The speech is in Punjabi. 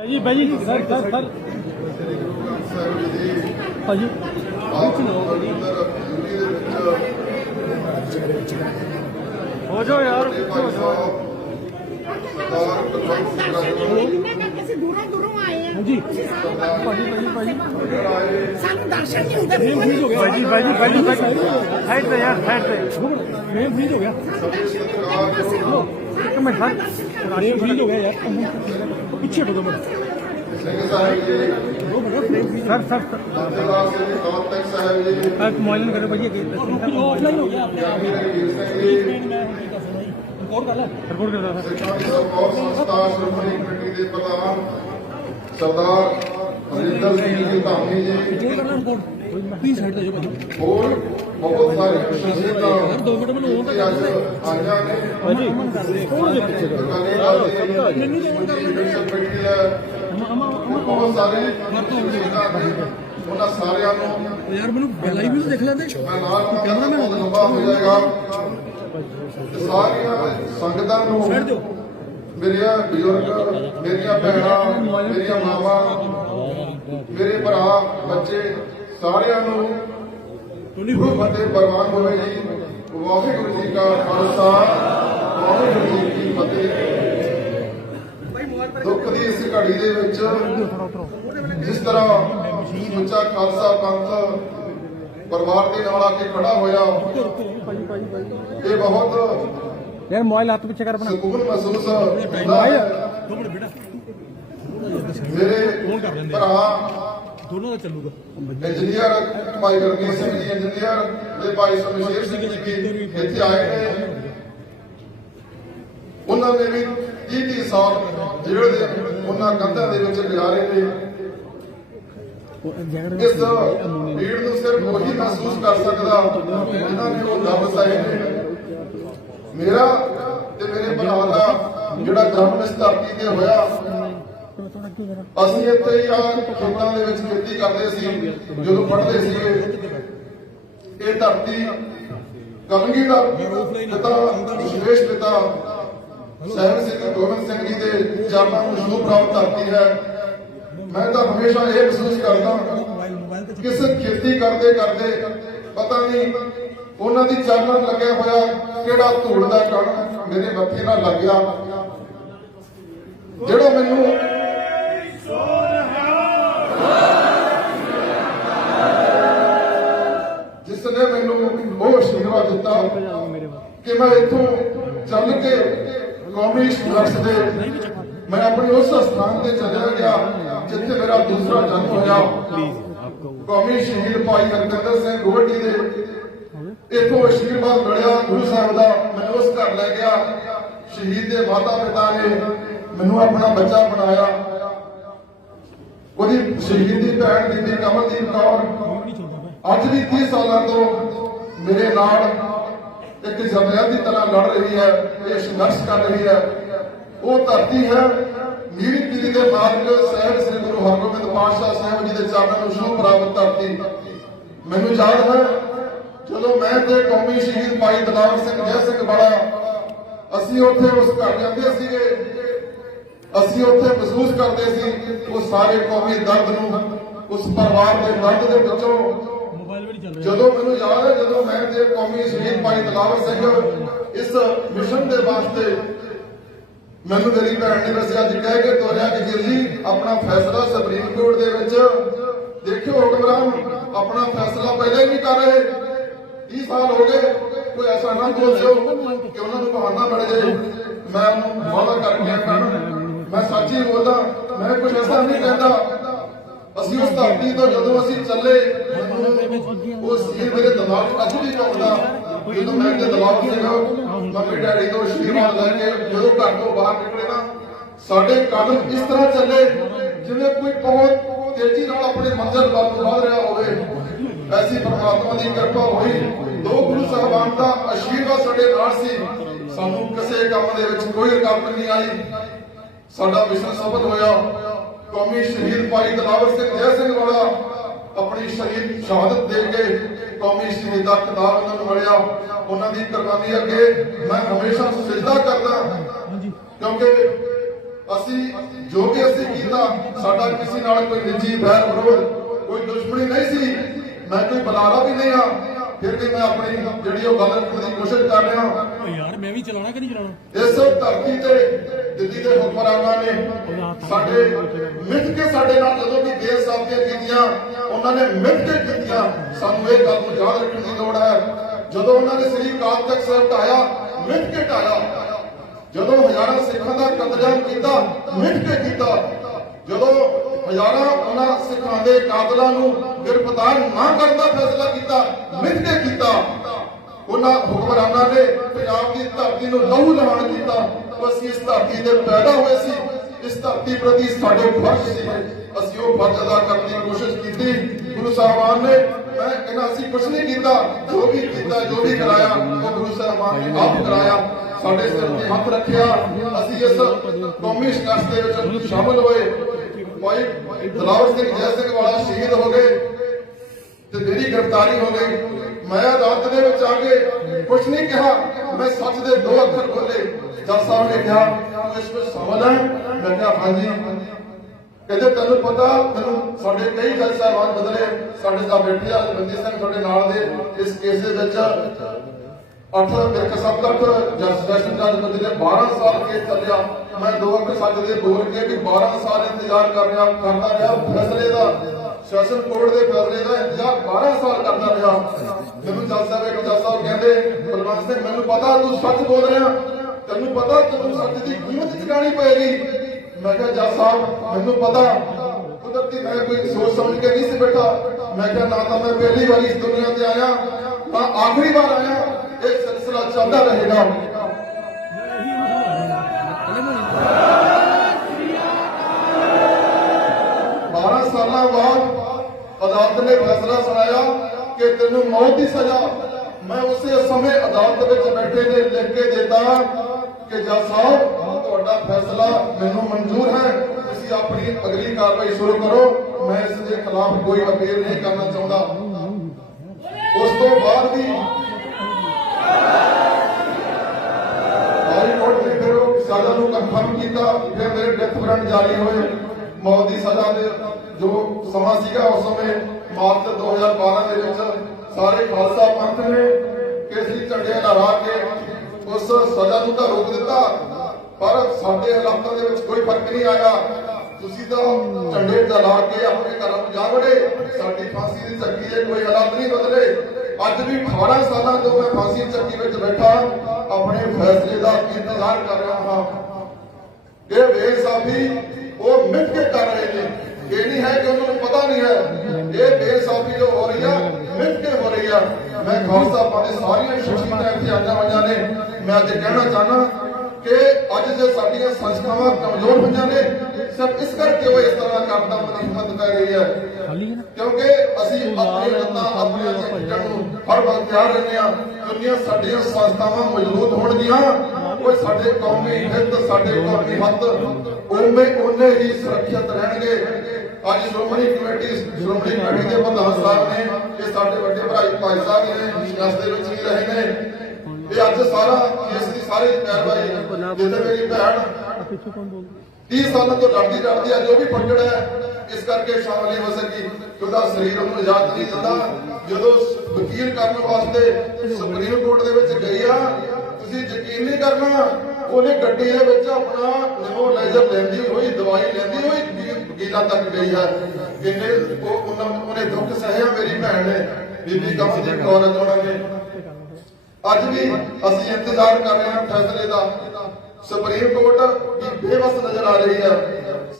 ਜੀ ਬਾਈ ਜੀ ਸਰ ਸਰ ਸਰ ਭਾਜੀ ਹੋ ਜਾਓ ਯਾਰ ਹੋ ਜਾਓ ਅਸੀਂ ਦੂਰੋਂ ਦੂਰੋਂ ਆਏ ਆ ਹਾਂਜੀ। ਤੁਸੀਂ ਸਾਰੇ ਭਾਜੀ ਭਾਜੀ ਭਾਜੀ ਸਾਨੂੰ ਦਰਸ਼ਨ ਨਹੀਂ ਹੁੰਦੇ ਫ੍ਰੇਮ ਫ੍ਰੀਜ਼ ਹੋ ਗਿਆ ਭਾਜੀ ਭਾਜੀ ਭਾਜੀ ਸਾਈਡ ਤੇ ਯਾਰ ਸਾਈਡ ਤੇ ਫ੍ਰੇਮ ਫ੍ਰੀਜ਼ ਹੋ ਗਿਆ ਇੱਕ ਮਿੰਟ ਸਰ ਫ੍ਰੇਮ ਫ੍ਰੀਜ਼ ਹੋ ਗਿਆ ਯਾਰ ਪਿੱਛੇ ਹਟੋ ਦੋ minute sir sir sir mobile ਨੂੰ ਕਰੋ ਭਾਜੀ ਅੱਗੇ ਆਫਲਾਈਨ ਹੋ ਗਿਆ ਆਪਣੇ ਰਿਕਾਰਡ ਕਰ ਲੈ ਰਿਕਾਰਡ ਕਰਦਾ ਸਰ ਸਰਦਾਰ ਹਰਿੰਦਰ ਸਿੰਘ ਜੀ ਧਾਮੀ ਜੀ ਰਿਕਾਰਡ ਕਰਨਾ ਰਿਕਾਰਡ ਪਲੀਜ਼ ਸਾਈਡ ਤੇ ਜਾਓ ਭਾਜੀ ਹੋਰ ਬਹੁਤ ਸਾਰੇ ਮਿੰਟ ਮੈਨੂੰ ਉਹ ਅੱਜ ਆਈਆਂ ਨੇ ਭਾਜੀ ਥੋੜਾ ਜਿਹਾ ਪਿੱਛੇ ਕਰੋ ਅਕਾਲੀ ਦਲ ਦੀ ਲੀਡਰਸ਼ਿਪ ਬਹੁਤ ਸਾਰੇ ਉਹਨਾਂ ਸਾਰਿਆਂ ਨੂੰ ਯਾਰ ਮੈਨੂੰ ਲਾਈਵ ਵੀ ਦੇਖ ਲੈਂਦੇ ਮੈਂ ਲੰਬਾ ਹੋ ਜਾਏਗਾ ਸਾਰੀਆਂ ਸੰਗਤਾਂ ਨੂੰ ਮੇਰੀਆਂ ਬਜ਼ੁਰਗ ਮੇਰੀਆਂ ਭੈਣਾਂ ਮੇਰੀਆਂ ਮਾਵਾਂ ਮੇਰੇ ਭਰਾ, ਬੱਚੇ ਸਾਰਿਆਂ ਨੂੰ ਫਤਿਹ ਪ੍ਰਵਾਨ ਹੋਵੇ ਜੀ ਵਾਹਿਗੁਰੂ ਜੀ ਕਾ ਖਾਲਸਾ ਵਾਹਿਗੁਰੂ ਜੀ ਕੀ ਫਤਿਹ। ਦੁੱਖ ਦੀ ਇਸ ਘੜੀ ਦੇ ਵਿੱਚ ਜਿਸ ਤਰ੍ਹਾਂ ਸੁੱਚਾ ਖਾਲਸਾ ਪੰਥ ਪਰਿਵਾਰ ਦੇ ਨਾਲ ਆ ਕੇ ਖੜਾ ਹੋਇਆ ਇਹ ਬਹੁਤ ਯਾਰ ਮੋਬਾਈਲ ਹੱਥ ਪਿੱਛੇ ਕਰ ਆਪਣਾ। ਸਕੂਨ ਮਹਿਸੂਸ ਹੁੰਦਾ ਹੈ। ਮੇਰੇ ਭਰਾ ਦੋਨੋਂ ਦਾ ਚੱਲੂਗਾ। ਇੰਜੀਨੀਅਰ ਭਾਈ ਗੁਰਮੀਤ ਸਿੰਘ ਜੀ ਇੰਜੀਨੀਅਰ ਤੇ ਭਾਈ ਸ਼ਮਸ਼ੇਰ ਸਿੰਘ ਜੀ ਵੀ ਇੱਥੇ ਆਏ ਨੇ। ਉਹਨਾਂ ਨੇ ਵੀ 30 30 ਸਾਲ ਜਿਹੜੇ ਉਹਨਾਂ ਕੰਧਾਂ ਦੇ ਵਿੱਚ ਗੁਜ਼ਾਰੇ ਨੇ। ਇਸ ਭੀੜ ਨੂੰ ਸਿਰਫ ਉਹੀ ਮਹਿਸੂਸ ਕਰ ਸਕਦਾ ਜਿਨ੍ਹਾਂ ਨੇ ਉਹ ਦਮ ਸਹੇ ਨੇ। ਮੇਰਾ ਤੇ ਮੇਰੇ ਭਰਾ ਦਾ ਜਿਹੜਾ ਜਨਮ ਇਸ ਧਰਤੀ ਤੇ ਹੋਇਆ ਅਸੀਂ ਇੱਥੇ ਹੀ ਆ, ਖੇਤਾਂ ਦੇ ਵਿੱਚ ਖੇਤੀ ਕਰਦੇ ਸੀ, ਜਦੋਂ ਪੜ੍ਹਦੇ ਸੀਗੇ ਇਹ ਧਰਤੀ ਕਲਗੀ ਦਾ ਪਿਤਾ, ਵਿਸ਼ੇਸ਼ ਪਿਤਾ ਸਹਿਬ ਸਿੰਘ ਗੋਬਿੰਦ ਸਿੰਘ ਜੀ ਦੇ ਜਨਮਾਂ ਨੂੰ ਸ਼ੁਭ ਪ੍ਰਾਪਤ ਧਰਤੀ ਹੈ। ਮੈਂ ਤਾਂ ਹਮੇਸ਼ਾ ਇਹ ਮਹਿਸੂਸ ਕਰਦਾ ਕਿਸ ਖੇਤੀ ਕਰਦੇ ਕਰਦੇ ਪਤਾ ਨਹੀਂ ਉਹਨਾਂ ਦੀ ਚਾਨਣ ਲੱਗਿਆ ਹੋਇਆ ਕਿਹੜਾ ਧੂੜ ਦਾ ਕਣ ਮੇਰੇ ਮੱਥੇ ਨਾਲ ਲੱਗਿਆ। ਜਿਹੜਾ ਮੈਨੂੰ ਜਿਸ ਨੇ ਮੈਨੂੰ ਉਹ ਆਸ਼ੀਰਵਾਦ ਦਿੱਤਾ, ਕਿ ਮੈਂ ਇੱਥੋਂ ਚੱਲ ਕੇ ਕੌਮੀ ਸੰਘਰਸ਼ ਦੇ ਮੈਂ ਆਪਣੇ ਉਸ ਸਥਾਨ ਤੇ ਚਲਿਆ ਗਿਆ, ਜਿੱਥੇ ਮੇਰਾ ਦੂਸਰਾ ਜਨਮ ਹੋਇਆ। ਕੌਮੀ ਸ਼ਹੀਦ ਭਾਈ ਹਰਕੰਦਰ ਸਿੰਘ ਗੋਹਟੀ ਦੇ ਇੱਥੋਂ ਆਸ਼ੀਰਵਾਦ ਮਿਲਿਆ। ਗੁਰੂ ਸਾਹਿਬ ਦਾ ਮੈਂ ਉਸ ਘਰ ਲੈ ਗਿਆ। ਸ਼ਹੀਦ ਦੇ ਮਾਤਾ ਪਿਤਾ ਨੇ ਮੈਨੂੰ ਆਪਣਾ ਬੱਚਾ ਬਣਾਇਆ। ਉਹਦੀ ਸ਼ਹੀਦ ਦੀ ਭੈਣ ਬੀਬੀ ਕਮਲਦੀਪ ਕੌਰ ਅੱਜ ਵੀ 30 ਸਾਲਾਂ ਤੋਂ ਮੇਰੇ ਨਾਲ ਇੱਕ ਜਮਿਆ ਦੀ ਤਰ੍ਹਾਂ ਲੜ ਰਹੀ ਹੈ ਇਹ ਸੰਘਰਸ਼ ਕਰ ਰਹੀ ਹੈ। ਉਹ ਧਰਤੀ ਹੈ ਮੀਰੀ ਪੀਰੀ ਦੇ ਮਾਲਕ ਸਾਹਿਬ ਸ੍ਰੀ ਗੁਰੂ ਹਰਗੋਬਿੰਦ ਪਾਤਸ਼ਾਹ ਸਾਹਿਬ ਜੀ ਦੇ ਚਰਨਾਂ ਨੂੰ ਸ਼ੁਭ ਪ੍ਰਾਪਤ ਧਰਤੀ। ਮੈਨੂੰ ਯਾਦ ਹੈ, ਜਦੋਂ ਮੈਂ ਤੇ ਕੌਮੀ ਸ਼ਹੀਦ ਭਾਈ ਦਲਾਵਰ ਸਿੰਘ ਜੈ ਸਿੰਘ ਵਾਲਾ ਅਸੀਂ ਉੱਥੇ ਉਸ ਘਰ ਜਾਂਦੇ ਸੀਗੇ ਅਸੀਂ ਉੱਥੇ ਮਹਿਸੂਸ ਕਰਦੇ ਸੀ ਉਹ ਸਾਰੇ ਕੌਮੀ ਦਰਦ ਨੂੰ ਉਸ ਪਰਿਵਾਰ ਦੇ ਦਰਦ ਦੇ ਵਿੱਚੋਂ। ਜਦੋਂ ਮੈਨੂੰ ਯਾਦ ਹੈ ਜਦੋਂ ਮੈਂ ਤੇ ਕੌਮੀ ਸ਼ਹੀਦ ਭਾਈ ਦਲਾਵਰ ਸਿੰਘ ਇਸ ਮਿਸ਼ਨ ਦੇ ਵਾਸਤੇ ਮੈਨੂੰ ਮੇਰੀ ਭੈਣ ਨੇ ਦੱਸਿਆ ਅੱਜ ਕਹਿ ਕੇ ਤੋਰਿਆ ਕਿ ਜੀ ਆਪਣਾ ਫੈਸਲਾ ਸੁਪਰੀਮ ਕੋਰਟ ਦੇ ਵਿੱਚ ਦੇਖਿਓ ਹੁਕਮਰਾਨ ਆਪਣਾ ਫੈਸਲਾ ਪਹਿਲਾਂ ਹੀ ਨਹੀਂ ਕਰ ਰਹੇ। 30 ਸਾਲ ਹੋ ਗਏ ਕੋਈ ਐਸਾ ਨਾ ਬੋਲਿਓ ਕਿ ਉਹਨਾਂ ਨੂੰ ਬਹਾਨਾ ਮਿਲ ਜਾਏ। ਮੈਂ ਉਹਨੂੰ ਵਾਅਦਾ ਕਰ ਗਿਆ ਮੈਡਮ ਮੈਂ ਸੱਚੀ ਬੋਲਦਾ ਮੈਂ ਕੁਝ ਐਸਾ ਨਹੀਂ ਕਹਿੰਦਾ। ਅਸੀਂ ਉਸ ਧਰਤੀ ਤੋਂ ਜਦੋਂ ਅਸੀਂ ਚੱਲੇ, ਉਹ ਸੀਰ ਮੇਰੇ ਦਿਮਾਗ 'ਚ ਅੱਜ ਵੀ ਘੁੰਮਦਾ ਜਦੋਂ ਮੈਂ ਤੇ ਦਿਮਾਗ ਸੀਗਾ ਮੰਮੀ ਡੈਡੀ ਤੋਂ ਆਸ਼ੀਰਵਾਦ ਲੈ ਕੇ ਜਦੋਂ ਘਰ ਤੋਂ ਬਾਹਰ ਨਿਕਲੇ ਨਾ, ਸਾਡੇ ਕਦਮ ਇਸ ਤਰ੍ਹਾਂ ਚੱਲੇ, ਜਿਵੇਂ ਕੋਈ ਬਹੁਤ ਤੇਜ਼ੀ ਨਾਲ ਆਪਣੇ ਮੰਜ਼ਿਲ ਵੱਲ ਨੂੰ ਵਧ ਰਿਹਾ ਹੋਵੇ। ਐਸੀ ਪਰਮਾਤਮਾ ਦੀ ਕਿਰਪਾ ਹੋਈ। ਦੋ ਗੁਰੂ ਸਾਹਿਬਾਨ ਦਾ ਆਸ਼ੀਰਵਾਦ ਸਾਡੇ ਨਾਲ ਸੀ। ਸਾਨੂੰ ਕਿਸੇ ਕੰਮ ਦੇ ਵਿੱਚ ਕੋਈ ਰੁਕਾਵਟ ਨਹੀਂ ਆਈ। ਸਾਡਾ ਮਿਸ਼ਨ ਸਫਲ ਹੋਇਆ। ਕੌਮੀ ਸ਼ਹੀਦ ਭਾਈ ਦਲਾਵਰ ਸਿੰਘ ਜੈ ਸਿੰਘ ਵਾਲਾ ਆਪਣੀ ਸ਼ਹੀਦ ਸ਼ਹਾਦਤ ਦੇ ਕੇ ਕੌਮੀ ਸ਼ਹੀਦ ਦਾ ਖਿਤਾਬ ਉਹਨਾਂ ਨੂੰ ਮਿਲਿਆ। ਉਹਨਾਂ ਦੀ ਕੁਰਬਾਨੀ ਅੱਗੇ ਮੈਂ ਹਮੇਸ਼ਾ ਸਜਦਾ ਕਰਦਾ ਕਿਉਂਕਿ ਅਸੀਂ ਜੋ ਵੀ ਅਸੀਂ ਕੀਤਾ ਸਾਡਾ ਕਿਸੇ ਨਾਲ ਕੋਈ ਨਿੱਜੀ ਵੈਰ ਵਿਰੋਧ ਕੋਈ ਦੁਸ਼ਮਣੀ ਨਹੀਂ ਸੀ। ਮੈਂ ਕੋਈ ਬੁਲਾਰਾ ਵੀ ਨਹੀਂ ਆ ਫਿਰ ਵੀ ਮੈਂ ਆਪਣੀ ਜਿਹੜੀ ਉਹ ਗੱਲ ਰੱਖਣ ਦੀ ਕੋਸ਼ਿਸ਼ ਕਰ ਰਿਹਾ ਓ ਯਾਰ ਮੈਂ ਵੀ ਚਲਾਉਣਾ ਕਿ ਨਹੀਂ ਚਲਾਉਣਾ? ਇਸ ਧਰਤੀ ਤੇ ਦਿੱਲੀ ਦੇ ਹੁਕਮਰਾਨਾਂ ਨੇ ਸਾਡੇ ਮਿੱਥ ਕੇ ਸਾਡੇ ਨਾਲ ਜਦੋਂ ਵੀ ਬੇਇਨਸਾਫੀਆਂ ਕੀਤੀਆਂ, ਉਹਨਾਂ ਨੇ ਮਿੱਥ ਕੇ ਕੀਤੀਆਂ, ਸਾਨੂੰ ਇਹ ਗੱਲ ਨੂੰ ਯਾਦ ਰੱਖਣ ਦੀ ਲੋੜ ਹੈ। ਜਦੋਂ ਉਹਨਾਂ ਨੇ ਸ੍ਰੀ ਅਕਾਲ ਤਖਤ ਸਾਹਿਬ ਢਾਇਆ ਮਿੱਥ ਕੇ ਢਾਇਆ ਜਦੋਂ ਹਜ਼ਾਰਾਂ ਸਿੱਖਾਂ ਦਾ ਕਤਲੇਆਮ ਕੀਤਾ ਮਿੱਥ ਕੇ ਕੀਤਾ। ਜਦੋਂ ਹਜ਼ਾਰਾਂ ਉਹਨਾਂ ਸਿੱਖਾਂ ਦੇ ਕਾਤਲਾਂ ਨੂੰ ਗ੍ਰਿਫਤਾਰ ਨਾ ਕਰਨ ਦਾ ਫੈਸਲਾ ਕੀਤਾ ਮਿੱਥ ਕੇ ਕੀਤਾ। ਉਹਨਾਂ ਹੁਕਮਰਾਨਾਂ ਨੇ ਪੰਜਾਬ ਦੀ ਧਰਤੀ ਨੂੰ ਲਹੂ ਲਹਾਨ ਕੀਤਾ। ਅਸੀਂ ਇਸ ਧਰਤੀ ਤੇ ਪੈਦਾ ਹੋਏ ਸੀ। ਇਸ ਧਰਤੀ ਪ੍ਰਤੀ ਸਾਡੇ ਫਰਜ਼ ਸੀ। ਅਸੀਂ ਉਹ ਫਰਜ਼ ਅਦਾ ਕਰਨ ਦੀ ਕੋਸ਼ਿਸ਼ ਕੀਤੀ। ਗੁਰੂ ਸਾਹਿਬਾਨ ਨੇ, ਮੈਂ ਕਹਿੰਦਾ, ਅਸੀਂ ਕੁਝ ਨਹੀਂ ਕੀਤਾ। ਜੋ ਵੀ ਕੀਤਾ, ਜੋ ਵੀ ਕਰਾਇਆ, ਉਹ ਗੁਰੂ ਸਾਹਿਬਾਨ ਨੇ ਆਪ ਕਰਾਇਆ। ਸਾਡੇ ਸਿਰ ਤੇ ਹੱਥ ਰੱਖਿਆ। ਅਸੀਂ ਇਸ ਕੌਮੀ ਸੰਘਰਸ਼ ਦੇ ਵਿੱਚ ਸ਼ਾਮਲ ਹੋਏ। ਭਾਈ ਦਲਾਵਰ ਸਿੰਘ ਜੈ ਸਿੰਘ ਵਾਲਾ ਸ਼ਹੀਦ ਹੋ ਗਏ ਤੇ ਮੇਰੀ ਗ੍ਰਿਫਤਾਰੀ ਹੋ ਗਈ। ਮੈਂ ਅਦਾਲਤ ਦੇ ਵਿੱਚ ਆ ਕੇ ਕੁਝ ਨਹੀਂ ਕਿਹਾ। ਮੈਂ ਸੱਚ ਦੇ ਦੋ ਅੱਖਰ ਖੋਲੇ ਜੱਜ ਸਾਹਿਬ ਨੇ ਕਿਹਾ ਤੂੰ ਇਸ ਵਿੱਚ ਸਮਝ ਹੈ। ਮੈਂ ਕਿਹਾ, ਹਾਂਜੀ। ਕਹਿੰਦੇ, ਤੈਨੂੰ ਪਤਾ ਮੈਨੂੰ ਸਾਡੇ ਕਈ ਜੱਜ ਸਾਹਿਬਾਨ ਬਦਲੇ, ਸਾਡੇ ਨਾਲ ਬੈਠੇ ਆ ਬੰਦੀ ਸਿੰਘ ਤੁਹਾਡੇ ਨਾਲ ਦੇ, ਇਸ ਕੇਸ ਦੇ ਵਿੱਚ ਅੱਠ, ਇੱਕ ਸਭ ਤੱਕ ਜੱਜ ਸੈਸ਼ਨ ਜੱਜ ਬਦਲੇ 12 ਸਾਲ ਕੇਸ ਚੱਲਿਆ। ਮੈਂ ਦੋ ਅੱਖਰ ਸੱਚ ਦੇ ਬੋਲ ਕੇ ਵੀ 12 ਸਾਲ ਇੰਤਜ਼ਾਰ ਕਰ ਰਿਹਾ, ਕਰਦਾ ਰਿਹਾ, ਫੈਸਲੇ ਦਾ ਸੈਸ਼ਨ ਕੋਰਟ ਦੇ ਫੈਸਲੇ ਦਾ ਇੰਤਜ਼ਾਰ 12 ਸਾਲ ਕਰਦਾ ਰਿਹਾ। ਮੈਨੂੰ ਜੱਜ ਸਾਹਿਬ, ਇੱਕ ਜੱਜ ਸਾਹਿਬ ਕਹਿੰਦੇ, ਬਲਵੰਤ ਸਿੰਘ, ਮੈਨੂੰ ਪਤਾ ਤੂੰ ਸੱਚ ਬੋਲ ਰਿਹਾ। ਤੈਨੂੰ ਪਤਾ, ਤੈਨੂੰ ਸੱਚ ਦੀ ਕੀਮਤ ਚੁਕਾਣੀ ਪਏਗੀ। ਮੈਂ ਕਿਹਾ ਜੱਜ ਸਾਹਿਬ, ਮੈਨੂੰ ਪਤਾ। ਕੁਦਰਤੀ ਮੈਂ ਕੋਈ ਸੋਚ ਸਮਝ ਕੇ ਨਹੀਂ ਸੀ ਬੈਠਾ। ਮੈਂ ਕਿਹਾ, ਨਾ ਤਾਂ ਮੈਂ ਪਹਿਲੀ ਵਾਰੀ ਇਸ ਦੁਨੀਆ ਤੇ ਆਇਆ, ਨਾ ਆਖਰੀ ਵਾਰ ਆਇਆ। ਇਹ ਸਿਲਸਿਲਾ ਚੱਲਦਾ ਰਹੇਗਾ। 12 ਸਾਲਾਂ ਬਾਅਦ ਅਦਾਲਤ ਨੇ ਫੈਸਲਾ ਸੁਣਾਇਆ ਕਿ ਤੈਨੂੰ ਮੌਤ ਦੀ ਸਜ਼ਾ ਮੈਂ ਉਸੇ ਸਮੇਂ ਅਦਾਲਤ ਵਿੱਚ ਬੈਠੇ ਨੇ ਲਿਖ ਕੇ ਦਿੱਤਾ। ਕਿ ਜੱਜ ਸਾਹਿਬ ਤੁਹਾਡਾ ਫੈਸਲਾ ਮੈਨੂੰ ਮਨਜ਼ੂਰ ਹੈ। ਤੁਸੀਂ ਆਪਣੀ ਅਗਲੀ ਕਾਰਵਾਈ ਸ਼ੁਰੂ ਕਰੋ। ਮੈਂ ਇਸ ਦੇ ਖਿਲਾਫ ਕੋਈ ਅਪੀਲ ਨਹੀਂ ਕਰਨਾ ਚਾਹੁੰਦਾ। ਉਸ ਤੋਂ ਬਾਅਦ ਵੀ ਹਾਈ ਕੋਰਟ ਨੇ ਫਿਰ ਸਜ਼ਾ ਨੂੰ ਕਨਫਰਮ ਕੀਤਾ। ਫਿਰ ਮੇਰੇ ਡੈਥ ਵਾਰੰਟ ਜਾਰੀ ਹੋਏ। ਮੌਤ ਦੀ ਸਜ਼ਾ ਦੇ ਜੋ ਸਮਾਂ ਸੀਗਾ ਉਸ ਸਮੇਂ, ਮਾਰਚ 2012 ਦੇ ਵਿੱਚ ਸਾਰੇ ਖਾਲਸਾ ਪੰਥ ਨੇ ਕੇਸਰੀ ਝੰਡੇ ਲਹਿਰਾ ਕੇ ਉਸ ਸਜ਼ਾ ਨੂੰ ਤਾਂ ਰੋਕ ਦਿੱਤਾ, ਪਰ ਸਾਡੇ ਹਾਲਾਤਾਂ ਦੇ ਵਿੱਚ ਕੋਈ ਫ਼ਰਕ ਨਹੀਂ ਆਇਆ। ਤੁਸੀਂ ਤਾਂ ਝੰਡੇ ਲਾ ਕੇ ਆਪਣੇ ਘਰਾਂ ਨੂੰ ਜਾ ਵੜੇ। ਸਾਡੀ ਫਾਂਸੀ ਦੀ ਚੱਕੀ ਦੇ ਕੋਈ ਹਾਲਾਤ ਨਹੀਂ ਬਦਲੇ। ਅੱਜ ਵੀ 18 ਸਾਲਾਂ ਤੋਂ ਮੈਂ ਫਾਂਸੀ ਦੀ ਚੱਕੀ ਵਿੱਚ ਬੈਠਾ, ਆਪਣੇ ਫੈਸਲੇ ਦਾ ਇੰਤਜ਼ਾਰ ਕਰ ਰਿਹਾ ਹਾਂ। ਇਹ ਬੇਸਾਫ਼ੀ ਉਹ ਮਿਟ ਕੇ ਕਰ ਰਹੇ ਨੇ। ਇਹ ਨਹੀਂ ਹੈ ਕਿ ਉਹਨਾਂ ਨੂੰ ਪਤਾ ਨਹੀਂ ਹੈ। ਇਹ ਬੇਸਾਫ਼ੀ ਜੋ ਹੋ ਰਹੀ ਹੈ ਮਿਟ ਕੇ ਹੋ ਰਹੀ ਆ। ਮੈਂ ਖਾਲਸਾ ਦੇ ਸਾਰੀਆਂ ਸ਼ਖਸੀਅਤਾਂ ਇੱਥੇ ਆਈਆਂ ਹੋਈਆਂ ਨੇ। ਮੈਂ ਅੱਜ ਕਹਿਣਾ ਚਾਹਨਾ ਕਿ ਅੱਜ ਜੇ ਸਾਡੀਆਂ ਸੰਸਥਾਵਾਂ ਕਮਜ਼ੋਰ ਹੋਈਆਂ ਨੇ ਸਿਰਫ ਇਸ ਕਰਕੇ ਉਹ ਇਸ ਤਰ੍ਹਾਂ ਕਰਦਾ ਮਨ ਹਿੰਮਤ ਪੈ ਰਹੀ ਹੈ। ਕਿਉਂਕਿ ਅਸੀਂ ਆਪਣੀ ਜਨਤਾ ਆਪਣੀਆਂ ਚੀਜ਼ਾਂ ਨੂੰ ਹਰ ਵਕਤ ਤਿਆਰ ਰਹਿੰਦੇ ਆ ਦੁਨੀਆ ਸਾਡੀਆਂ ਸੰਸਥਾਵਾਂ ਮਜ਼ਬੂਤ ਹੋਣਗੀਆਂ ਉਹ ਸਾਡੇ ਕੌਮੀ ਹਿੱਤ ਸਾਡੇ ਕੌਮੀ ਹੱਥ ਉਵੇਂ ਉਹਨੇ ਹੀ ਸੁਰੱਖਿਅਤ ਰਹਿਣਗੇ। ਅੱਜ ਸ਼੍ਰੋਮਣੀ ਕਮੇਟੀ ਸ਼੍ਰੋਮਣੀ ਕਮੇਟੀ ਦੇ ਪ੍ਰਧਾਨ ਸਾਹਿਬ ਨੇ ਇਹ ਸਾਡੇ ਵੱਡੇ ਭਰਾਈ ਭਾਈ ਸਾਹਿਬ ਨੇ ਨਿਸ਼ਾਸ ਦੇ ਵਿੱਚ ਵੀ ਰਹੇ ਨੇ। ਇਹ ਅੱਜ ਸਾਰਾ ਇਸ ਦੀ ਸਾਰੀ ਕਾਰਵਾਈ ਜਿੱਥੇ ਮੇਰੀ ਭੈਣ 30 ਸਾਲਾਂ ਤੋਂ ਲੜਦੀ ਲੜਦੀ ਆ ਜੋ ਵੀ ਫੱਟੜ ਹੈ, ਇਸ ਕਰਕੇ ਸ਼ਾਮਲ ਹੋ ਸਕੀ। ਕਿ ਉਹਦਾ ਸਰੀਰ ਉਹਨੂੰ ਇਜਾਜ਼ਤ ਨਹੀਂ ਦਿੰਦਾ। ਜਦੋਂ ਵਕੀਲ ਕਰਨ ਵਾਸਤੇ ਸੁਪਰੀਮ ਕੋਰਟ ਦੇ ਵਿੱਚ ਗਈ ਆ, ਤੁਸੀਂ ਯਕੀਨ ਨਹੀਂ ਕਰਨਾ, ਉਹਨੇ ਗੱਡੀ ਦੇ ਵਿੱਚ ਆਪਣਾ ਨਿਮੋਲਾਈਜ਼ਰ ਲੈਂਦੀ ਹੋਈ, ਦਵਾਈ ਲੈਂਦੀ ਹੋਈ ਵਕੀਲਾਂ ਤੱਕ ਗਈ ਹੈ ਕਿੰਨੇ ਉਹ ਉਹਨਾਂ ਉਹਨੇ ਦੁੱਖ ਸਹਿਆ ਮੇਰੀ ਭੈਣ ਨੇ। ਬੀਬੀ ਕਮਲਜੀਤ ਕੌਰ ਅਜੋੜਾ ਨੇ ਅੱਜ ਵੀ ਅਸੀਂ ਇੰਤਜ਼ਾਰ ਕਰ ਰਹੇ ਹਾਂ ਫੈਸਲੇ ਦਾ। ਸੁਪਰੀਮ ਕੋਰਟ ਵੀ ਬੇਵਸ ਨਜ਼ਰ ਆ ਰਹੀ ਹੈ